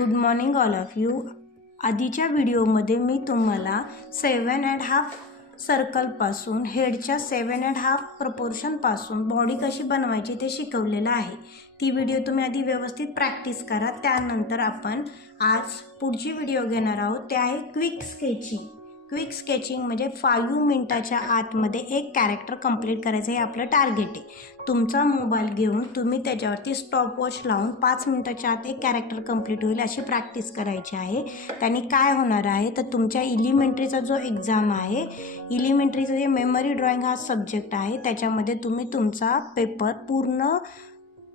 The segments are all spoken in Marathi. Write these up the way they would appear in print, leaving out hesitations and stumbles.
Good morning all of you. आधीच्या व्हिडिओमध्ये मी तुम्हाला 7.5 सर्कलपासून हेडच्या 7.5 प्रपोर्शनपासून बॉडी कशी बनवायची ते शिकवलेलं आहे. ती व्हिडिओ तुम्ही आधी व्यवस्थित प्रॅक्टिस करा. त्यानंतर आपण आज पुढची व्हिडिओ घेणार आहोत. ते आहे क्विक स्केचिंग. क्विक स्केचिंग म्हणजे 5 मिनिटाच्या आतमध्ये एक कॅरेक्टर कंप्लीट करायचं हे आपलं टार्गेट आहे. तुमचा मोबाईल घेऊन तुम्ही त्याच्यावरती स्टॉपवॉच लावून 5 मिनिटाच्या आत एक कॅरेक्टर कंप्लीट होईल अशी प्रॅक्टिस करायची आहे. त्याने काय होणार आहे तर तुमच्या इलिमेंटरीचा जो एक्झाम आहे, इलिमेंटरीचं जे मेमरी ड्रॉइंग हा सब्जेक्ट आहे त्याच्यामध्ये तुम्ही तुमचा पेपर पूर्ण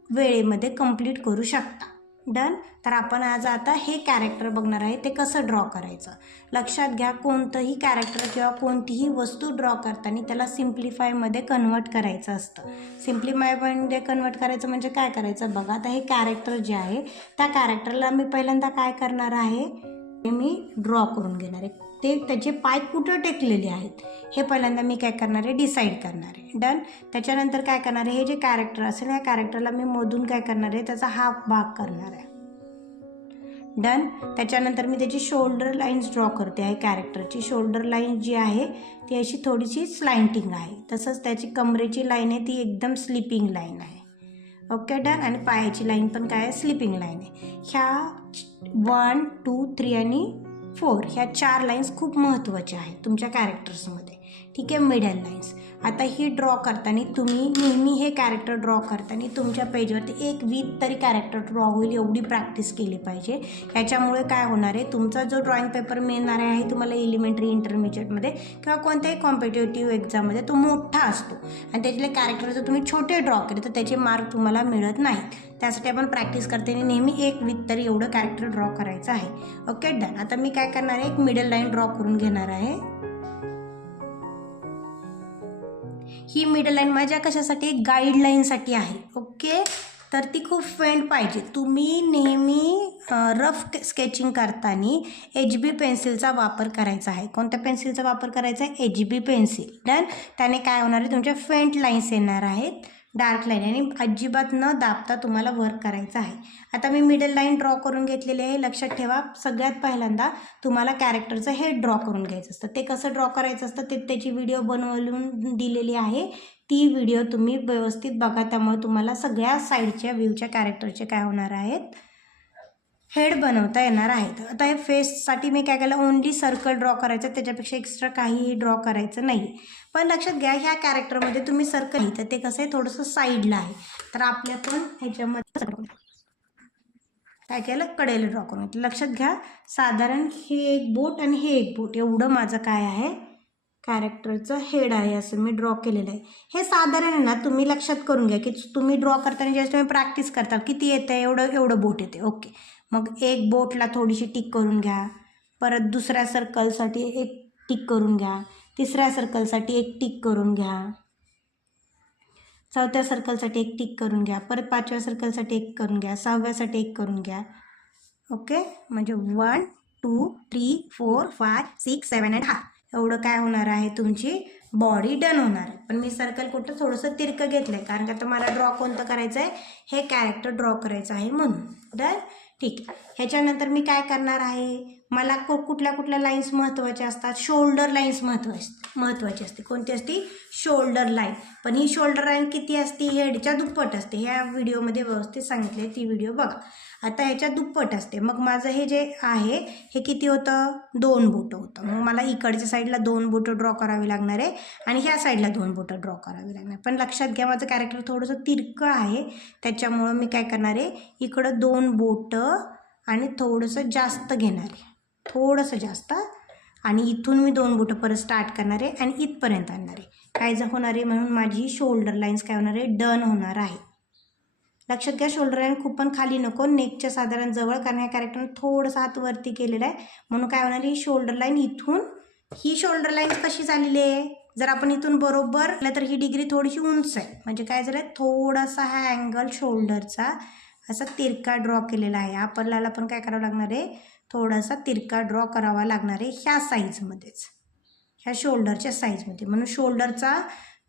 वेळेमध्ये कंप्लीट करू शकता. डन. तर आपण आज आता हे कॅरेक्टर बघणार आहे ते कसं ड्रॉ करायचं. लक्षात घ्या, कोणतंही कॅरेक्टर किंवा कोणतीही वस्तू ड्रॉ करताना त्याला सिम्प्लिफायमध्ये कन्वर्ट करायचं असतं. सिम्प्लिफायमध्ये कन्वर्ट करायचं म्हणजे काय करायचं बघा. आता हे कॅरेक्टर जे आहे त्या कॅरेक्टरला मी पहिल्यांदा काय करणार आहे, ते मी ड्रॉ करून घेणार आहे. ते त्याचे पाय कुठं टेकलेले आहेत हे पहिल्यांदा मी काय करणार आहे डिसाईड करणार आहे. डन. त्याच्यानंतर काय करणार आहे, हे जे कॅरेक्टर असेल ह्या कॅरेक्टरला मी मधून काय करणार आहे त्याचा हाफ भाग करणार आहे. डन. त्याच्यानंतर मी त्याची शोल्डर लाईन्स ड्रॉ करते आहे. कॅरेक्टरची शोल्डर लाईन जी आहे ती अशी थोडीशी स्लाइंटिंग आहे. तसंच त्याची कमरेची लाईन आहे ती एकदम स्लिपिंग लाईन आहे. ओके. डन. आणि पायाची लाईन पण काय आहे, स्लिपिंग लाईन आहे. ह्या 1, 2, 3 आणि 4 ह्या 4 लाईन्स खूप महत्त्वाच्या आहेत तुमच्या कॅरेक्टर्समध्ये. ठीक आहे. Middle lines. आता ही ड्रॉ करताना तुम्ही नेहमी हे कॅरेक्टर ड्रॉ करताना तुमच्या पेजवरती एक विथ तरी कॅरेक्टर ड्रॉ होईल एवढी प्रॅक्टिस केली पाहिजे. ह्याच्यामुळे काय होणार आहे, तुमचा जो ड्रॉइंग पेपर मिळणार आहे तुम्हाला एलिमेंटरी इंटरमिजिएटमध्ये किंवा कोणत्याही कॉम्पिटेटिव्ह एक्झाममध्ये तो मोठा असतो आणि त्याच्यातले कॅरेक्टर जर तुम्ही छोटे ड्रॉ केले तर त्याचे मार्क तुम्हाला मिळत नाहीत. त्यासाठी आपण प्रॅक्टिस करताना नेहमी एक विथ तरी एवढं कॅरेक्टर ड्रॉ करायचं आहे. ओके. डन. आता मी काय करणार आहे, एक मिडल लाईन ड्रॉ करून घेणार आहे. ही मिडल लाईन माझ्या कशासाठी, गाईडलाईनसाठी आहे. ओके. तर ती खूप फेंट पाहिजे. तुम्ही नेहमी रफ स्केचिंग करताना HB पेन्सिलचा वापर करायचा आहे. कोणत्या पेन्सिलचा वापर करायचा आहे, HB पेन्सिल. डन. त्याने काय होणार आहे, तुमच्या फेंट लाईन्स येणार आहेत, डार्क लाईन, आणि अजिबात न दाबता तुम्हाला वर्क करायचं आहे. आता मी मिडल लाईन ड्रॉ करून घेतलेली आहे. लक्षात ठेवा, सगळ्यात पहिल्यांदा तुम्हाला कॅरेक्टरचं हेड ड्रॉ करून घ्यायचं असतं. ते कसं ड्रॉ करायचं असतं ते त्याची व्हिडिओ बनवून दिलेली आहे. ती व्हिडिओ तुम्ही व्यवस्थित बघा, त्यामुळे तुम्हाला सगळ्या साईडच्या व्ह्यूच्या कॅरेक्टरचे काय होणार आहेत, हेड बनवता येणार आहेत. आता हे फेससाठी मी काय केलं, ओनली सर्कल ड्रॉ करायचं, त्याच्यापेक्षा एक्स्ट्रा काहीही ड्रॉ करायचं नाही. पण लक्षात घ्या, ह्या कॅरेक्टरमध्ये तुम्ही सर्कल तर ते कसं आहे थोडंसं साईडला आहे. तर आपल्या पण ह्याच्यामध्ये काय केलं, कडेला ड्रॉ करून घेतलं. लक्षात घ्या, साधारण हे एक बोट आणि हे एक बोट एवढं माझं काय आहे कॅरेक्टरचं हेड आहे असं मी ड्रॉ केलेलं आहे. हे साधारण आहे ना, तुम्ही लक्षात करून घ्या की तुम्ही ड्रॉ करताना ज्यावेळेस तुम्ही प्रॅक्टिस करता किती येतं एवढं बोट येते. ओके. मग एक बोटला थोडीशी टिक करून घ्या. परत दुसऱ्या सर्कलसाठी एक टिक करून घ्या. तिसऱ्या सर्कलसाठी एक टिक करून घ्या. चौथ्या सर्कलसाठी एक टिक करून घ्या. परत 5व्या सर्कलसाठी एक करून घ्या. 6व्यासाठी एक करून घ्या. ओके. म्हणजे 1, 2, 3, 4, 5, 6, 7 आणि 8 एवढं काय होणार आहे, तुमची बॉडी डन होणार आहे. पण मी सर्कल कुठं थोडंसं तिरकं घेतलं आहे कारण का तुम्हाला ड्रॉ कोणतं करायचं आहे, हे कॅरेक्टर ड्रॉ करायचं आहे म्हणून. डन. ठीक आहे. ह्याच्यानंतर मी काय करणार आहे, मला कुठल्या लाईन्स महत्त्वाच्या असतात, शोल्डर लाईन्स महत्त्वाची असते. कोणती असते, शोल्डर लाईन. पण ही शोल्डर लाईन किती असते, हेडच्या दुप्पट असते. ह्या व्हिडिओमध्ये व्यवस्थित सांगितले, ती व्हिडिओ बघा. आता ह्याच्या दुप्पट असते. मग माझं हे जे आहे हे किती होतं, 2 बोटं होतं. मग मला इकडच्या साईडला 2 बोटं ड्रॉ करावी लागणार आहे आणि ह्या साईडला 2 बोटं ड्रॉ करावी लागणार. पण लक्षात घ्या, माझं कॅरेक्टर थोडंसं तिरकं आहे त्याच्यामुळं मी काय करणार आहे, इकडं 2 बोटं आणि थोडंसं जास्त घेणार आहे, थोडंसं जास्त, आणि इथून मी 2 बोटं परत स्टार्ट करणार आहे आणि इथपर्यंत आणणार आहे. काय जर होणार आहे, म्हणून माझी शोल्डर लाईन्स काय होणार आहे, डन होणार आहे. लक्षात घ्या, शोल्डर लाईन खूप पण खाली नको, नेकच्या साधारण जवळ, कारण ह्या कॅरेक्टरनं थोडंसं हात वरती केलेला आहे म्हणून काय होणार आहे, शोल्डर लाईन इथून, ही शोल्डर लाईन कशी झालेली आहे, जर आपण इथून बरोबर तर ही डिग्री थोडीशी उंच आहे. म्हणजे काय झालं, थोडासा हा अँगल शोल्डरचा असा तिरका ड्रॉ केलेला आहे. आपल्याला पण काय करावं लागणार आहे, थोडासा तिरका ड्रॉ करावा लागणार आहे ह्या साईजमध्येच, ह्या शोल्डरच्या साईजमध्ये. म्हणून शोल्डरचा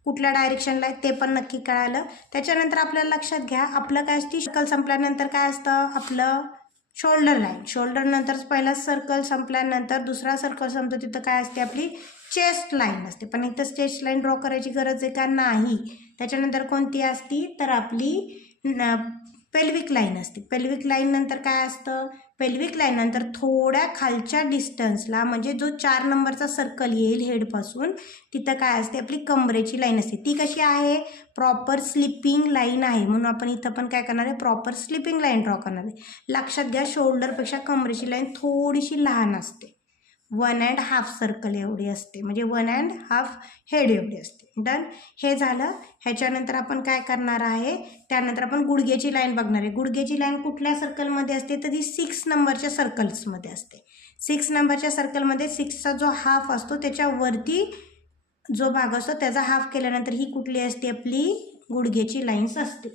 कुठल्या डायरेक्शनला आहे ते पण नक्की कळालं. त्याच्यानंतर आपल्याला लक्षात घ्या, आपलं काय असते, सर्कल संपल्यानंतर काय असतं, आपलं शोल्डर लाईन, शोल्डर नंतर पहिला सर्कल संपल्यानंतर दुसरा सर्कल संपतो तिथं काय असते आपली चेस्ट लाईन असते. पण इथं चेस्ट लाईन ड्रॉ करायची गरज आहे का? नाही. त्याच्यानंतर कोणती असती तर आपली पेल्विक लाईन असते. पेल्विक लाईन नंतर काय असतं? पेल्विक लाईन नंतर थोड्या खालच्या डिस्टन्सला म्हणजे जो 4 नंबरचा सर्कल येईल हेडपासून तिथं काय असते आपली कमरेची लाईन असते. ती कशी आहे? प्रॉपर स्लिपिंग लाईन आहे. म्हणून आपण इथं पण काय करणार आहे? प्रॉपर स्लिपिंग लाईन ड्रॉ करणार आहे. लक्षात घ्या शोल्डरपेक्षा कमरेची लाईन थोडीशी लहान असते. 1.5 सर्कल एवढी असते, म्हणजे 1.5 हेड एवढी असते. डन. हे झालं. ह्याच्यानंतर आपण काय करणार आहे? त्यानंतर आपण गुडघ्याची लाईन बघणार आहे. गुडघ्याची लाईन कुठल्या सर्कलमध्ये असते तर ती 6 नंबरच्या सर्कल्समध्ये असते. 6 नंबरच्या सर्कलमध्ये 6चा जो हाफ असतो त्याच्यावरती जो भाग असतो त्याचा हाफ केल्यानंतर ही कुठली असते? आपली गुडघ्याची लाईन्स असते.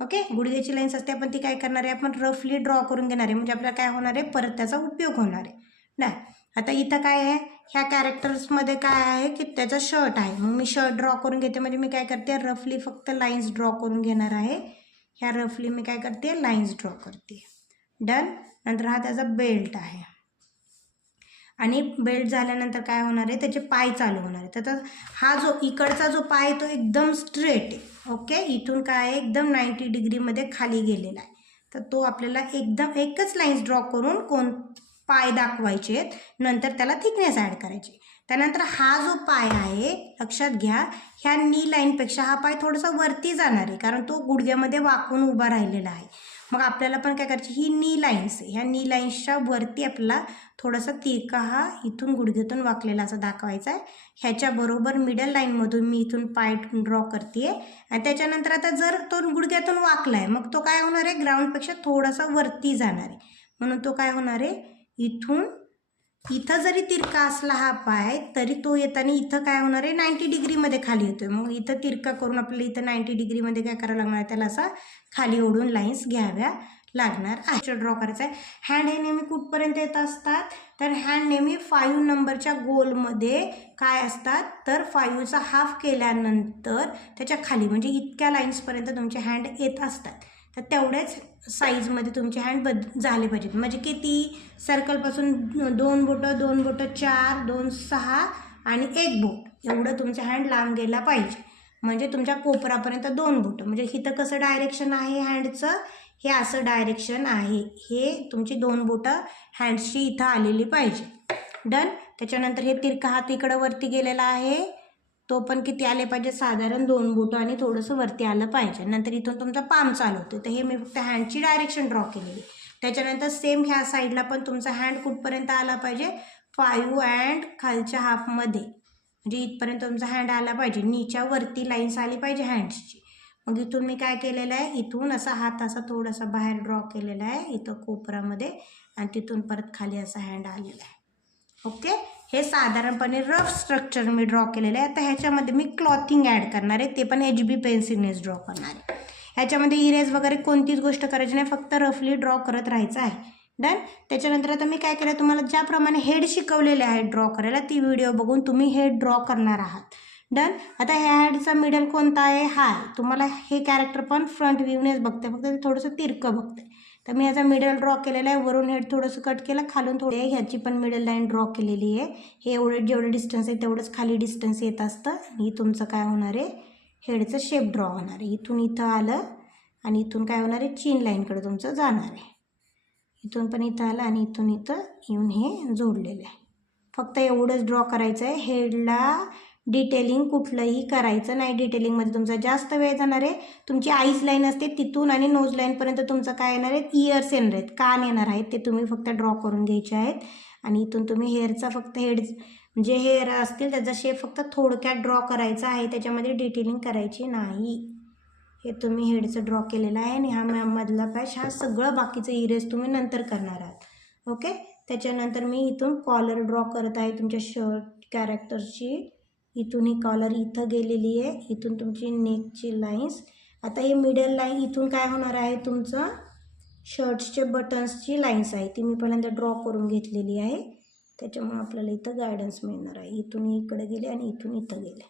ओके, गुडघ्याची लाईन्स असते. आपण ती काय करणार आहे? आपण रफली ड्रॉ करून घेणार आहे, म्हणजे आपल्याला काय होणार आहे? परत त्याचा उपयोग होणार आहे. नाही, आता इथं काय आहे? ह्या कॅरेक्टर्समध्ये काय आहे की त्याचा शर्ट आहे. मग मी शर्ट ड्रॉ करून घेते, म्हणजे मी काय करते? रफली फक्त लाईन्स ड्रॉ करून घेणार आहे. ह्या रफली मी काय करते? लाईन्स ड्रॉ करते. डन. नंतर हा त्याचा बेल्ट आहे आणि बेल्ट झाल्यानंतर काय होणार आहे? त्याचे पाय चालू होणार आहे. तर हा जो इकडचा जो पाय तो एकदम स्ट्रेट आहे. ओके, इथून काय आहे? एकदम 90 डिग्रीमध्ये खाली गेलेला आहे. तर तो आपल्याला एकदम एकच लाईन्स ड्रॉ करून पाय दाखवायचे आहेत. नंतर त्याला थिकनेस ॲड करायची. त्यानंतर हा जो पाय आहे लक्षात घ्या ह्या नी लाईनपेक्षा हा पाय थोडासा वरती जाणार आहे, कारण तो गुडघ्यामध्ये वाकून उभा राहिलेला आहे. मग आपल्याला पण काय करायची? ही नी लाईन्स आहे, ह्या नी लाईन्सच्या वरती आपल्याला थोडासा तिरका हा इथून गुडघ्यातून वाकलेला असा दाखवायचा आहे. ह्याच्याबरोबर मिडल लाईनमधून मी इथून पाय ड्रॉ करते आणि त्याच्यानंतर आता जर तो गुडघ्यातून वाकला आहे मग तो काय होणार आहे? ग्राउंडपेक्षा थोडासा वरती जाणार आहे. म्हणून तो काय होणार आहे? इथं जरी तिरका असला हा पाय तरी तो येताना इथं काय होणार आहे? 90 डिग्रीमध्ये खाली येतोय. मग इथं तिरका करून आपल्याला इथं 90 डिग्रीमध्ये काय करावं लागणार आहे? त्याला असा खाली ओढून लाईन्स घ्याव्या लागणार आहे. ड्रॉ करायचा आहे. हँड हे नेहमी कुठपर्यंत येत असतात तर हँड नेहमी 5 नंबरच्या गोलमध्ये काय असतात तर 5चा हाफ केल्यानंतर त्याच्या खाली म्हणजे इतक्या लाईन्सपर्यंत तुमचे हँड येत असतात. तर तेवढ्याच साईजमध्ये तुमचे हँड झाले पाहिजेत. म्हणजे किती? सर्कलपासून 2 बोटं 2 बोटं 4 2 6 आणि 1 बोट एवढं तुमचा हँड लांब गेला पाहिजे. म्हणजे तुमच्या कोपरापर्यंत 2 बोटं. म्हणजे इथं कसं डायरेक्शन आहे हँडचं? हे असं डायरेक्शन आहे. हे तुमची 2 बोटं हँड्सची इथं आलेली पाहिजे. डन. त्याच्यानंतर हे तिरका हात इकडं वरती गेलेला आहे, तो पण किती आले पाहिजे? साधारण 2 बोटं आणि थोडंसं वरती आलं पाहिजे. नंतर इथून तुमचा पाम चालू होतो. तर हे मी फक्त हँडची डायरेक्शन ड्रॉ केलेली. त्याच्यानंतर सेम ह्या साईडला पण तुमचा हँड कुठपर्यंत आला पाहिजे? 5 अँड खालच्या हाफमध्ये, म्हणजे इथपर्यंत तुमचा हँड आला पाहिजे. नीच्या वरती लाईन्स आली पाहिजे हँड्सची. मग इथून मी काय केलेलं आहे? इथून असा हात असा थोडासा बाहेर ड्रॉ केलेला आहे इथं कोपरामध्ये आणि तिथून परत खाली असा हँड आलेला आहे. ओके, हे साधारणपणे रफ स्ट्रक्चर मी ड्रॉ केलेलं आहे. आता ह्याच्यामध्ये मी क्लॉथिंग ॲड करणार आहे, ते पण HB पेन्सिलनेच ड्रॉ करणार आहे. ह्याच्यामध्ये इरेज वगैरे कोणतीच गोष्ट करायची नाही, फक्त रफली ड्रॉ करत राहायचं आहे. डन. त्याच्यानंतर आता मी काय केलं? तुम्हाला ज्याप्रमाणे हेड शिकवलेले आहेत ड्रॉ करायला ती व्हिडिओ बघून तुम्ही हेड ड्रॉ करणार आहात. डन. आता ह्या हेडचा मिडल कोणता आहे? हा आहे. तुम्हाला हे कॅरेक्टर पण फ्रंट व्ह्यूनेच बघते, फक्त ते थोडंसं तिरकं बघते. तर मी ह्याचा मिडल ड्रॉ केलेला आहे. वरून हेड थोडंसं कट केलं, खालून थोडे ह्याची पण मिडल लाईन ड्रॉ केलेली आहे. हे जेवढं डिस्टन्स आहे तेवढंच खाली डिस्टन्स येत असतं. आणि तुमचं काय होणार आहे? हेडचं शेप ड्रॉ होणार आहे. इथून इथं आलं आणि इथून काय होणार आहे? चीन लाईनकडे तुमचं जाणार आहे. इथून पण इथं आलं आणि इथून इथं येऊन हे जोडलेलं आहे. फक्त एवढंच ड्रॉ करायचं आहे. हेडला डिटेलिंग कुठलंही करायचं नाही. डिटेलिंगमध्ये तुमचा जास्त वेळ जाणार आहे. तुमची आईज लाईन असते तिथून आणि नोज लाईनपर्यंत तुमचं काय येणार आहेत? इयर्स येणार आहेत, कान येणार आहेत. ते तुम्ही फक्त ड्रॉ करून घ्यायचे आहेत. आणि इथून तुम्ही हेअरचा फक्त जे हेअर असतील त्याचा शेप फक्त थोडक्यात ड्रॉ करायचा आहे, त्याच्यामध्ये डिटेलिंग करायची नाही. हे तुम्ही हेडचं ड्रॉ केलेलं आहे आणि हा मधला पॅच हा सगळं बाकीचं इरेज तुम्ही नंतर करणार आहात. ओके. त्याच्यानंतर मी इथून कॉलर ड्रॉ करत आहे तुमच्या शर्ट कॅरेक्टरची. इथून ही कॉलर इथं गेलेली आहे, इथून तुमची नेकची लाईन्स. आता हे मिडल लाईन इथून काय होणार आहे? तुमचं शर्ट्सचे बटन्सची लाईन्स आहे, ती मी पहिल्यांदा ड्रॉ करून घेतलेली आहे. त्याच्यामुळे आपल्याला इथं गायडन्स मिळणार आहे. इथून इकडे गेले आणि इथून इथं गेले.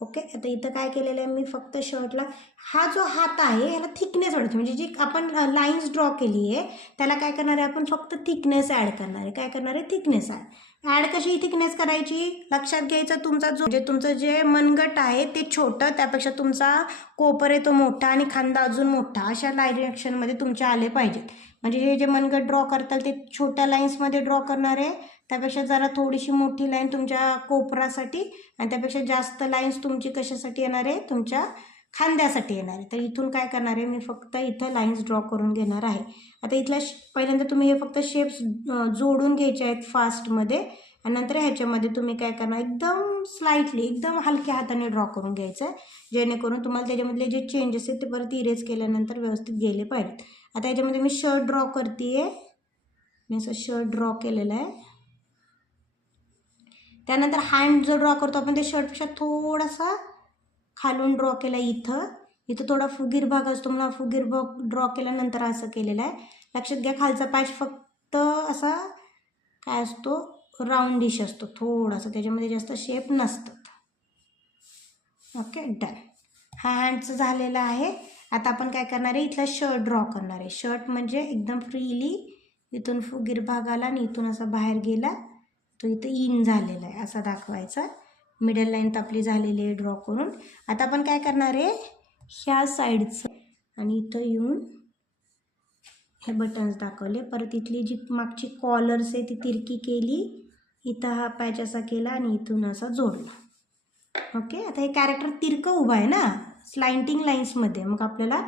ओके, आता इथं काय केलेलं आहे मी फक्त शर्टला हा जो हात आहे याला थिकनेस वाढवतो, म्हणजे जी आपण लाईन्स ड्रॉ केली आहे त्याला काय करणार आहे आपण फक्त थिकनेस ॲड करणार आहे. काय करणार आहे? थिकनेस ॲड कशी थिकनेस करायची लक्षात घ्यायचं. तुमचं जे मनगट आहे ते छोटं, त्यापेक्षा तुमचा कोपर आहे तो मोठा आणि खांदा अजून मोठा, अशा डायरेक्शनमध्ये तुमचे आले पाहिजेत. म्हणजे हे जे मनगट ड्रॉ करताल ते छोट्या लाईन्समध्ये ड्रॉ करणार आहे, त्यापेक्षा जरा थोडीशी मोठी लाईन तुमच्या कोपरासाठी आणि त्यापेक्षा जास्त लाईन्स तुमची कशासाठी येणार आहे? तुमच्या खांद्यासाठी येणार आहे. तर इथून काय करणार आहे मी फक्त इथं लाईन्स ड्रॉ करून घेणार आहे. आता इथल्या पहिल्यांदा तुम्ही हे फक्त शेप्स जोडून घ्यायचे आहेत फास्टमध्ये आणि नंतर ह्याच्यामध्ये तुम्ही काय करणार एकदम स्लाइटली एकदम हलक्या हाताने ड्रॉ करून घ्यायचं आहे, जेणेकरून तुम्हाला त्याच्यामधले जे चेंजेस आहेत ते परत इरेज केल्यानंतर व्यवस्थित गेले पाहिजेत. आता याच्यामध्ये मी शर्ट ड्रॉ करते आहे, मी असं शर्ट ड्रॉ केलेलं आहे. त्यानंतर हँड जो ड्रॉ करतो आपण ते शर्टपेक्षा थोडासा खालून ड्रॉ केला. इथं थोडा फुगीर भाग असतो म्हणून फुगीर भाग ड्रॉ केल्यानंतर असं केलेलं आहे. लक्षात घ्या खालचा पॅच फक्त असा काय असतो राऊंडिश असतो थोडासा, त्याच्यामध्ये जास्त शेप नसतात. Okay done. हा हँडचं झालेलं आहे. आता आपण काय करणार आहे इथला शर्ट ड्रॉ करणार आहे. शर्ट म्हणजे एकदम फ्रीली इथून फुगीर भाग आला आणि इथून असा बाहेर गेला, तो इथं इन झालेला आहे असा दाखवायचा. मिडल लाईन आपली झालेली आहे ड्रॉ करून. आता आपण काय करणार आहे ह्या साईडचं आणि इथं येऊन हे बटन्स दाखवले. परत इथली जी मागची कॉलर्स आहे ती तिरकी केली, इथं हा पॅच असा केला आणि इथून असा जोडला. ओके, आता हे कॅरेक्टर तिरकं उभं आहे ना स्लाइंटिंग लाईन्समध्ये, मग आपल्याला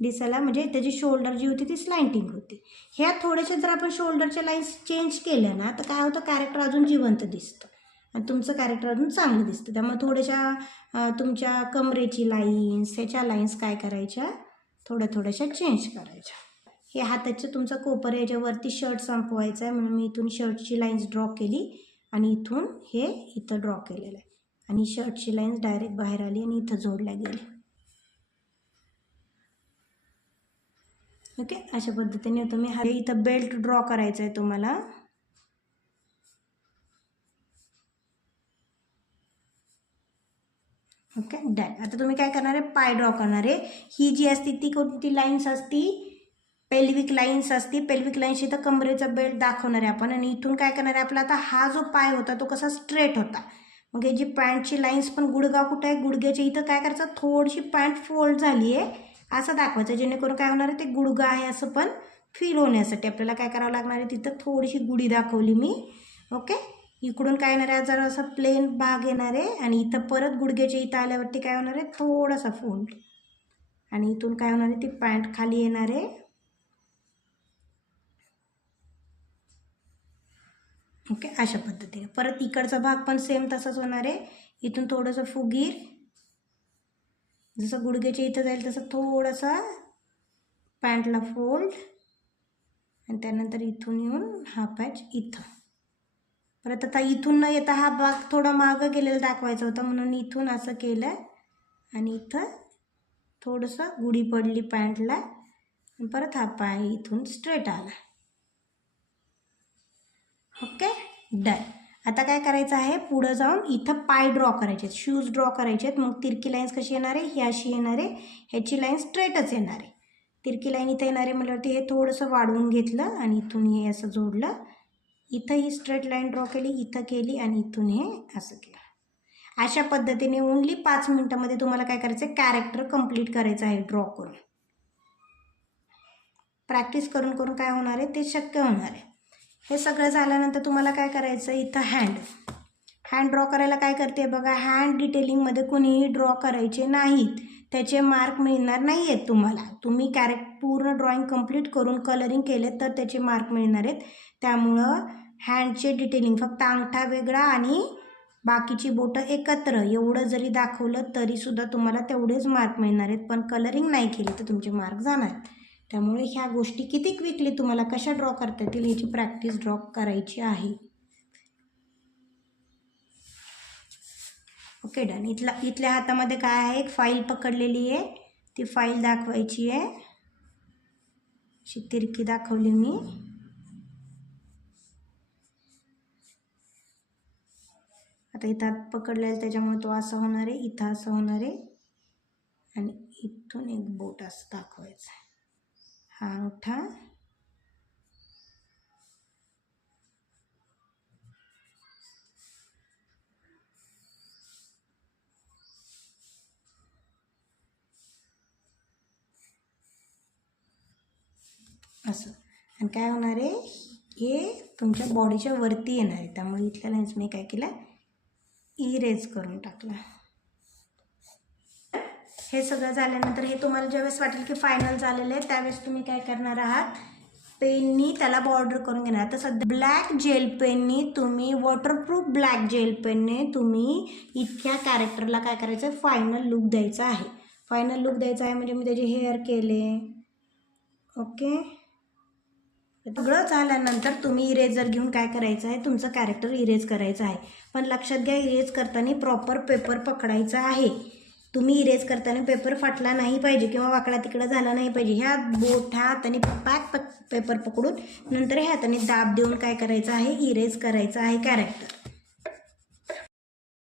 दिसायला म्हणजे त्याची शोल्डर जी होती ती स्लाइंटिंग होती. ह्या थोड्याशा जर आपण शोल्डरच्या लाईन्स चेंज केल्या ना तर काय होतं कॅरेक्टर अजून जिवंत दिसतं आणि तुमचं कॅरेक्टर अजून चांगलं दिसतं. त्यामुळे थोड्याशा तुमच्या कमरेची लाईन्स ह्याच्या लाईन्स काय करायच्या थोड्याशा चेंज करायच्या. हे हाताचं तुमचा कोपर याच्यावरती शर्ट संपवायचा आहे म्हणून मी इथून शर्टची लाईन्स ड्रॉ केली आणि इथून हे इथं ड्रॉ केलेलं आहे आणि शर्टची लाईन्स डायरेक्ट बाहेर आली आणि इथं जोडल्या गेली. ओके, अशा पद्धतीने तुम्ही हा इथं बेल्ट ड्रॉ करायचं आहे तुम्हाला. Okay done. आता तुम्ही काय करणार आहे पाय ड्रॉ करणार आहे. ही जी असते ती कोणती लाईन्स असती पेल्विक लाईन्स असती. पेल्विक लाईन्स इथं कमरेचा बेल्ट दाखवणार आहे आपण आणि इथून काय करणार आहे आपला आता हा जो पाय होता तो कसा स्ट्रेट होता. मग हे जी पॅन्टची लाईन्स पण गुडघा कुठं आहे गुडघ्याच्या इथं काय करायचं थोडीशी पॅन्ट फोल्ड झाली आहे असं दाखवायचं, जेणेकरून काय होणार आहे ते गुडघा आहे असं पण फील होण्यासाठी आपल्याला काय करावं लागणार आहे तिथं थोडीशी गुढी दाखवली मी. ओके, इकडून काय येणार आहे जरा असा प्लेन भाग येणार आहे आणि इथं परत गुडघ्याच्या इथं आल्यावरती काय होणार आहे थोडासा फोल्ड आणि इथून काय होणार आहे ती पॅन्ट खाली येणार आहे. ओके, अशा पद्धतीने परत इकडचा भाग पण सेम तसंच होणार आहे. इथून थोडंसं फुगीर जसं गुडघ्याच्या इथं जाईल तसं थोडासा पॅन्टला फोल्ड आणि त्यानंतर इथून येऊन हा पॅच इथं. परत आता इथून न येता हा भाग थोडा मागं गेलेला दाखवायचा होता म्हणून इथून असं केलं आणि इथं थोडंसं गुढी पडली पॅन्टला आणि परत हा पाय इथून स्ट्रेट आला. Okay done. आता काय करायचं आहे पुढं जाऊन इथं पाय ड्रॉ करायचे आहेत, शूज ड्रॉ करायचे आहेत. मग तिरकी लाईन्स कशी येणार आहे ही अशी येणार आहे, ह्याची लाईन स्ट्रेटच येणार आहे. तिरकी लाईन इथं येणार आहे म्हटल्यावरती हे थोडंसं वाढवून घेतलं आणि इथून हे असं जोडलं. इथं ही स्ट्रेट लाईन ड्रॉ केली, इथं केली आणि इथून हे असं केलं. अशा पद्धतीने ओनली 5 मिनिटामध्ये तुम्हाला काय करायचं आहे कॅरेक्टर कंप्लीट करायचं आहे ड्रॉ करून. प्रॅक्टिस करून करून काय होणार आहे ते शक्य होणार आहे. हे सगळं झाल्यानंतर तुम्हाला काय करायचं इथं हँड ड्रॉ करायला काय करते बघा, हँड डिटेलिंगमध्ये कोणीही ड्रॉ करायचे नाहीत, त्याचे मार्क मिळणार नाही आहेत तुम्हाला. तुम्ही पूर्ण ड्रॉइंग कंप्लीट करून कलरिंग केले तर त्याचे मार्क मिळणार आहेत. त्यामुळं हँडचे डिटेलिंग फक्त अंगठा वेगळा आणि बाकीची बोटं एकत्र एवढं जरी दाखवलं तरीसुद्धा तुम्हाला तेवढेच मार्क मिळणार आहेत, पण कलरिंग नाही केली तर तुमचे मार्क जाणार आहेत. त्यामुळे ह्या गोष्टी किती क्विकली तुम्हाला कशा ड्रॉ करता येतील ह्याची प्रॅक्टिस ड्रॉ करायची आहे. Okay done. इथल्या हातामध्ये काय आहे एक फाईल पकडलेली आहे, ती फाईल दाखवायची आहे. अशी तिरकी दाखवली मी. आता इथं हात पकडलेला त्याच्यामुळे तो असा होणार आहे, इथं असं होणार आहे आणि इथून एक बोट असं दाखवायचं आहे. हा अंगठा असं. आणि काय होणार आहे, हे तुमच्या बॉडीच्या वरती येणार आहे. त्यामुळे इथल्या लाईन्स मी काय केलं, इरेज करून टाकला. हे सगळं झाल्यानंतर हे तुम्हाला ज्यावेळेस वाटेल की फायनल झालेलं आहे त्यावेळेस तुम्ही काय करणार आहात, पेननी त्याला बॉर्डर करून घेणार. आता सध्या ब्लॅक जेल पेननी तुम्ही, वॉटरप्रूफ ब्लॅक जेल पेनने तुम्ही इतक्या कॅरेक्टरला काय करायचं आहे, फायनल लुक द्यायचा आहे. फायनल लुक द्यायचा आहे म्हणजे मी त्याचे हेअर केले. ओके, सगळं झाल्यानंतर तुम्ही इरेजर घेऊन काय करायचं आहे, तुमचं कॅरेक्टर इरेज करायचं आहे. पण लक्षात घ्या, इरेज करताना प्रॉपर पेपर पकडायचा आहे. तुम्ही इरेज करताना पेपर फाटला नाही पाहिजे किंवा वाकडा तिकडा झाला नाही पाहिजे. ह्या बोठ्या हाताने पेपर पकडून नंतर ह्या हाताने दाब देऊन काय करायचं आहे, इरेज करायचं आहे कॅरेक्टर.